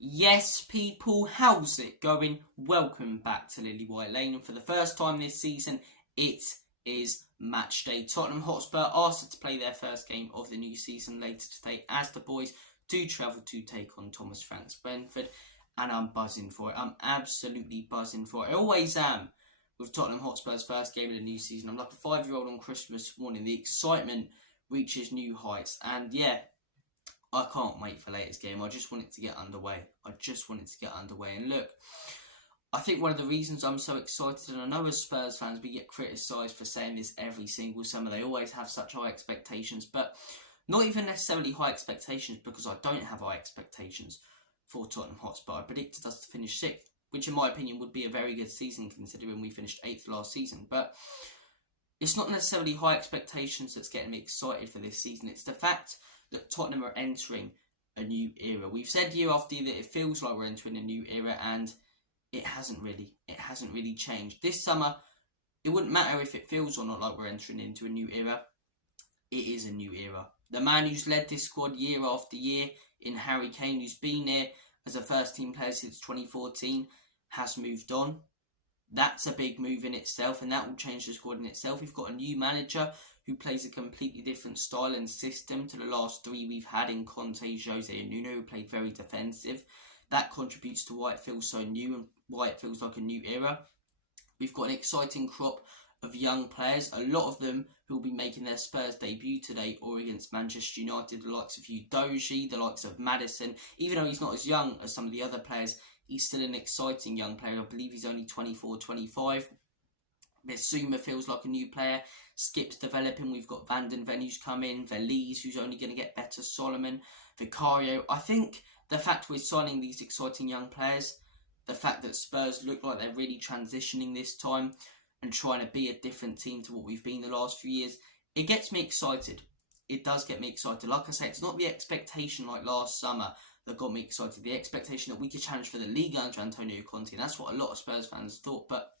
Yes, people, how's it going? Welcome back to Lily White Lane, and for the first time this season, it is match day. Tottenham Hotspur are set to play their first game of the new season later today as the boys do travel to take on Thomas Frank's Brentford, and I'm buzzing for it. I'm absolutely buzzing for it. I always am with Tottenham Hotspur's first game of the new season. I'm like a 5-year-old on Christmas morning. The excitement reaches new heights, and yeah, I can't wait for latest game. I just want it to get underway. And look, I think one of the reasons I'm so excited, and I know as Spurs fans we get criticised for saying this every single summer, they always have such high expectations, but not even necessarily high expectations, because I don't have high expectations for Tottenham Hotspur. I predicted us to finish 6th, which in my opinion would be a very good season considering we finished 8th last season, but it's not necessarily high expectations that's getting me excited for this season. It's the fact that Tottenham are entering a new era. We've said year after year that it feels like we're entering a new era, and it hasn't really changed. This summer, it wouldn't matter if it feels or not like we're entering into a new era. It is a new era. The man who's led this squad year after year in Harry Kane, who's been here as a first team player since 2014, has moved on. That's a big move in itself, and that will change the squad in itself. We've got a new manager who plays a completely different style and system to the last 3 we've had in Conte, Jose and Nuno, who played very defensive. That contributes to why it feels so new and why it feels like a new era. We've got an exciting crop of young players, a lot of them who will be making their Spurs debut today or against Manchester United, the likes of Udogie, the likes of Maddison. Even though he's not as young as some of the other players, he's still an exciting young player. I believe he's only 24, 25. Bissouma feels like a new player. Skip's developing. We've got Van den Ven who's come in. Veliz who's only going to get better. Solomon, Vicario. I think the fact we're signing these exciting young players, the fact that Spurs look like they're really transitioning this time and trying to be a different team to what we've been the last few years, it gets me excited. It does get me excited. Like I say, it's not the expectation like last summer that got me excited. The expectation that we could challenge for the league under Antonio Conte, and that's what a lot of Spurs fans thought. But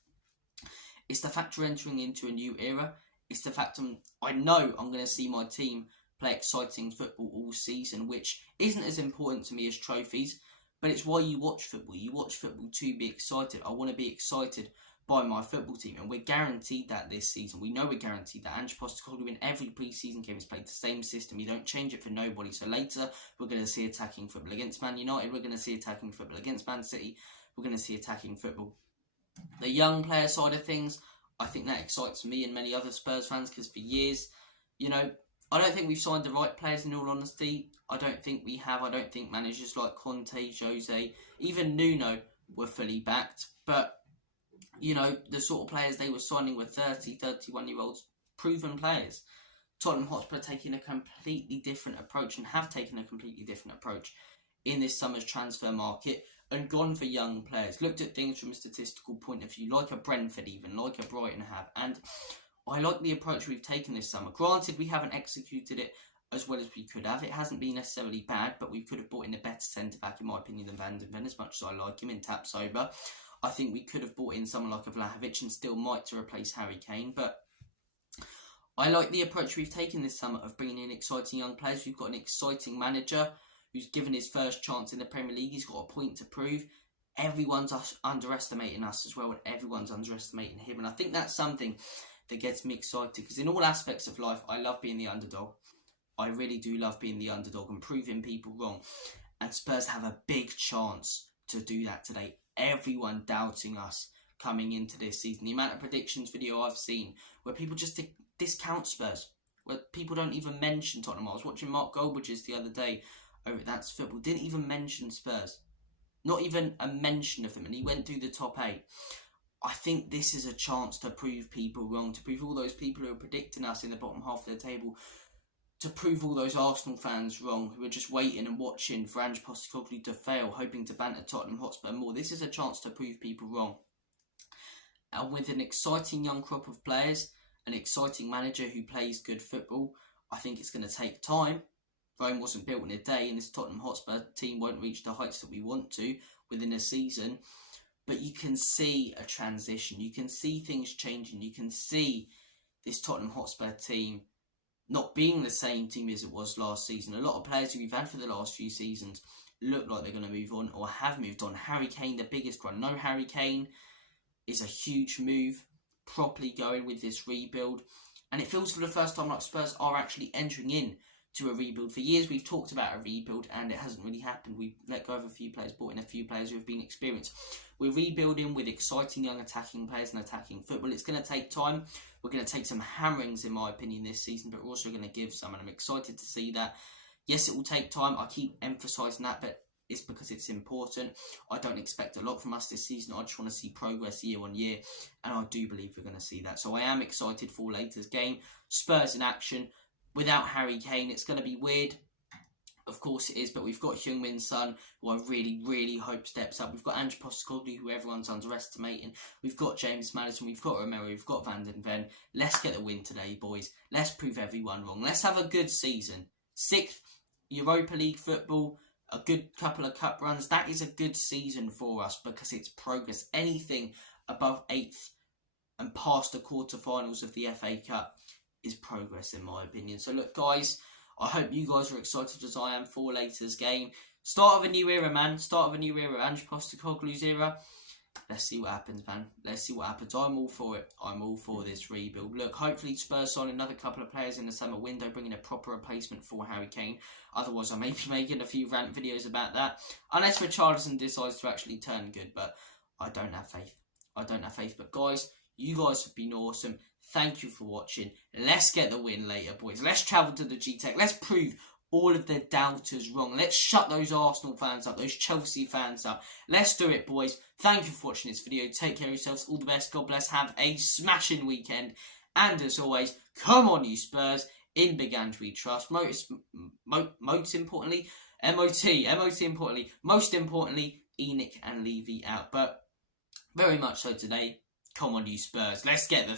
it's the fact we're entering into a new era. It's the fact I know I'm going to see my team play exciting football all season, which isn't as important to me as trophies, but it's why you watch football. You watch football to be excited. I want to be excited by my football team, and we're guaranteed that this season. We know we're guaranteed that. Ange postecoglou in every pre-season game has played the same system. You don't change it for nobody. So later, we're going to see attacking football against Man United. We're going to see attacking football against Man City. We're going to see attacking football. The young player side of things, I think that excites me and many other Spurs fans, because for years, I don't think we've signed the right players, in all honesty. I don't think we have. I don't think managers like Conte, Jose, even Nuno were fully backed. But, the sort of players they were signing were 30, 31-year-olds, proven players. Tottenham Hotspur are taking a completely different approach, and have taken a completely different approach in this summer's transfer market, and gone for young players. Looked at things from a statistical point of view, like a Brentford even, like a Brighton have. And I like the approach we've taken this summer. Granted, we haven't executed it as well as we could have. It hasn't been necessarily bad, but we could have brought in a better centre-back, in my opinion, than Van den Ven, as much as I like him in tap sober. I think we could have brought in someone like a Vlahovic and still might to replace Harry Kane, but I like the approach we've taken this summer of bringing in exciting young players. We've got an exciting manager who's given his first chance in the Premier League. He's got a point to prove. Everyone's underestimating us as well, and everyone's underestimating him. And I think that's something that gets me excited, because in all aspects of life, I love being the underdog. I really do love being the underdog and proving people wrong. And Spurs have a big chance to do that today. Everyone doubting us coming into this season. The amount of predictions video I've seen where people just discount Spurs, where people don't even mention Tottenham. I was watching Mark Goldbridge's the other day over at That's Football, didn't even mention Spurs. Not even a mention of them, and he went through the top 8. I think this is a chance to prove people wrong, to prove all those people who are predicting us in the bottom half of the table, to prove all those Arsenal fans wrong who are just waiting and watching for Ange Postecoglou to fail, hoping to banter Tottenham Hotspur more. This is a chance to prove people wrong. And with an exciting young crop of players, an exciting manager who plays good football, I think it's going to take time. Rome wasn't built in a day, and this Tottenham Hotspur team won't reach the heights that we want to within a season. But you can see a transition. You can see things changing. You can see this Tottenham Hotspur team not being the same team as it was last season. A lot of players who we've had for the last few seasons look like they're going to move on or have moved on. Harry Kane, the biggest one. No Harry Kane is a huge move, properly going with this rebuild. And it feels for the first time like Spurs are actually entering in to a rebuild. For years we've talked about a rebuild and it hasn't really happened. We've let go of a few players, brought in a few players who have been experienced. We're rebuilding with exciting young attacking players and attacking football. It's going to take time. We're going to take some hammerings, in my opinion, this season, but we're also going to give some, and I'm excited to see that. Yes, it will take time. I keep emphasising that, but it's because it's important. I don't expect a lot from us this season. I just want to see progress year on year, and I do believe we're going to see that. So I am excited for later's game. Spurs in action. Without Harry Kane, it's going to be weird. Of course it is, but we've got Heung-min Son, who I really, really hope steps up. We've got Ange Postecoglou, who everyone's underestimating. We've got James Maddison, we've got Romero, we've got Van den Ven. Let's get the win today, boys. Let's prove everyone wrong. Let's have a good season. 6th Europa League football, a good couple of cup runs. That is a good season for us because it's progress. Anything above 8th and past the quarterfinals of the FA Cup is progress, in my opinion. So look, guys, I hope you guys are excited as I am for later's game. Start of a new era, man. Start of a new era. Ange Postecoglou's era. Let's see what happens, man. Let's see what happens. I'm all for it. I'm all for this rebuild. Look, hopefully Spurs sign another couple of players in the summer window, bringing a proper replacement for Harry Kane. Otherwise, I may be making a few rant videos about that. Unless Richarlison decides to actually turn good, but I don't have faith. I don't have faith. But guys, you guys have been awesome. Thank you for watching. Let's get the win later, boys. Let's travel to the G-Tech. Let's prove all of the doubters wrong. Let's shut those Arsenal fans up, those Chelsea fans up. Let's do it, boys. Thank you for watching this video. Take care of yourselves. All the best. God bless. Have a smashing weekend. And as always, come on, you Spurs. In Big Ange we trust. Most importantly, most importantly, Enoch and Levy out. But very much so today. Come on, you Spurs. Let's get the